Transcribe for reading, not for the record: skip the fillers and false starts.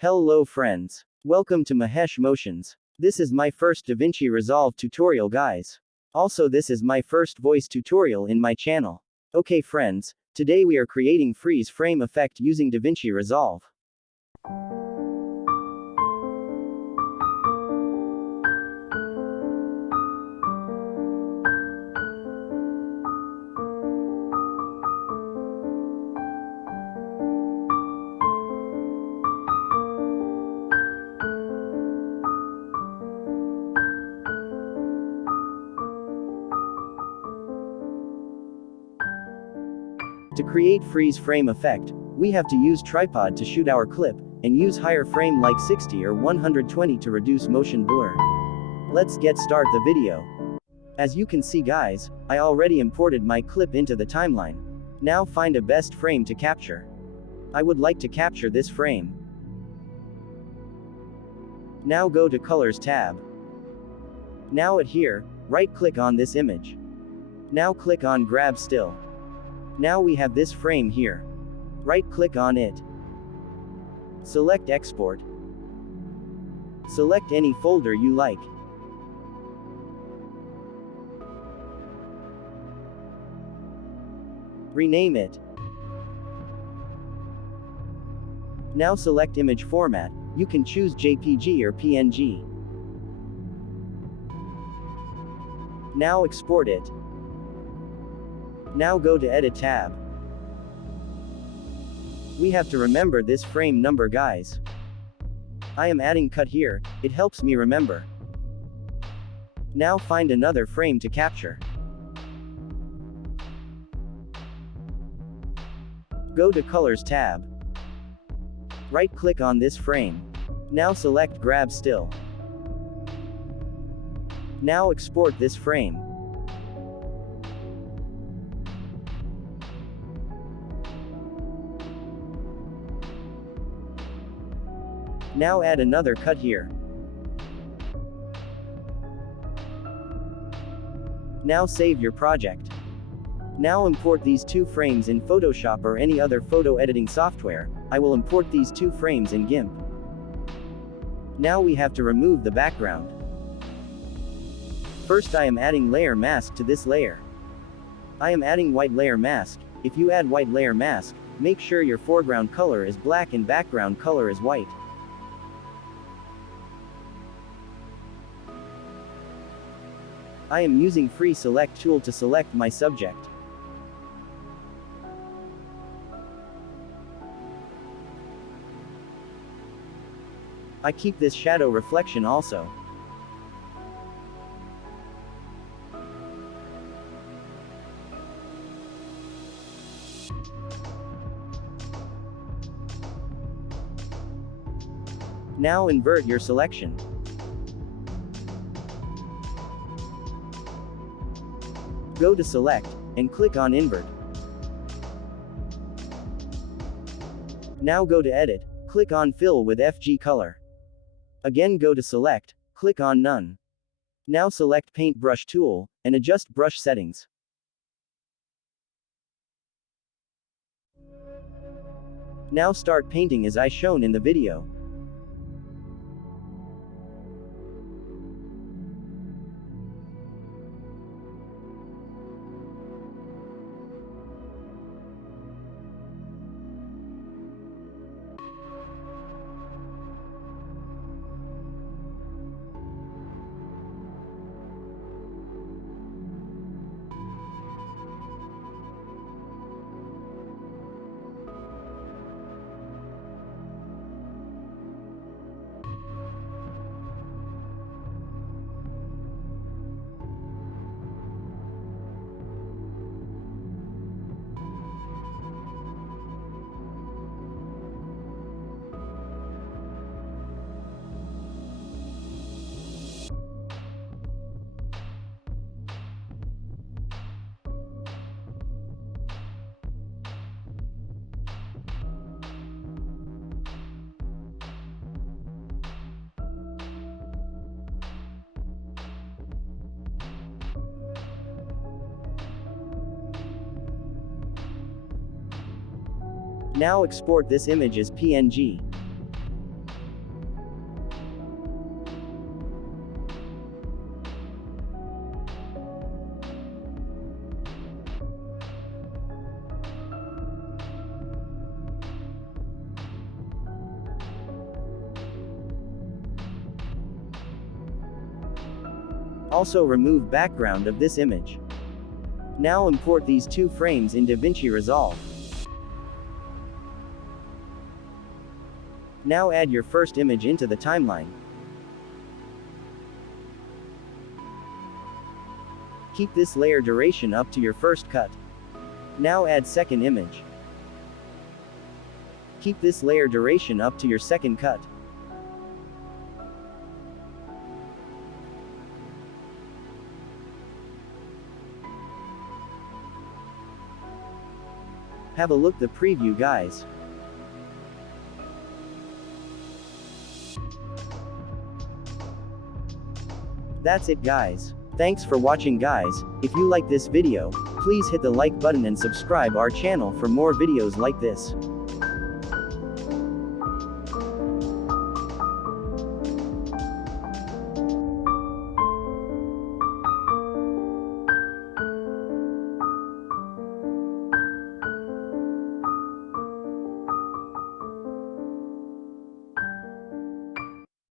Hello friends. Welcome to Mahesh Motions. This is my first Davinci Resolve tutorial guys. Also this is my first voice tutorial in my channel. Okay friends, today we are creating freeze frame effect using Davinci Resolve. To create freeze frame effect, we have to use tripod to shoot our clip, and use higher frame like 60 or 120 to reduce motion blur. Let's get start the video. As you can see guys, I already imported my clip into the timeline. Now find a best frame to capture. I would like to capture this frame. Now go to Colors tab. Now at here, right click on this image. Now click on Grab Still. Now we have this frame here. Right click on it. Select Export. Select any folder you like. Rename it. Now select image format, you can choose JPG or PNG. Now export it. Now go to Edit tab. We have to remember this frame number guys. I am adding cut here, it helps me remember. Now find another frame to capture. Go to Colors tab. Right click on this frame. Now select Grab Still. Now export this frame. Now add another cut here. Now save your project. Now import these two frames in Photoshop or any other photo editing software. I will import these two frames in GIMP. Now we have to remove the background. First I am adding layer mask to this layer. I am adding white layer mask. If you add white layer mask, make sure your foreground color is black and background color is white. I am using free select tool to select my subject. I keep this shadow reflection also. Now invert your selection. Go to Select, and click on Invert. Now go to Edit, click on Fill with FG Color. Again go to Select, click on None. Now select Paintbrush tool, and adjust brush settings. Now start painting as I shown in the video. Now export this image as PNG. Also remove background of this image. Now import these two frames in Davinci Resolve. Now add your first image into the timeline. Keep this layer duration up to your first cut. Now add second image. Keep this layer duration up to your second cut. Have a look the preview, guys. That's it, guys. Thanks for watching, guys. If you like this video, please hit the like button and subscribe our channel for more videos like this.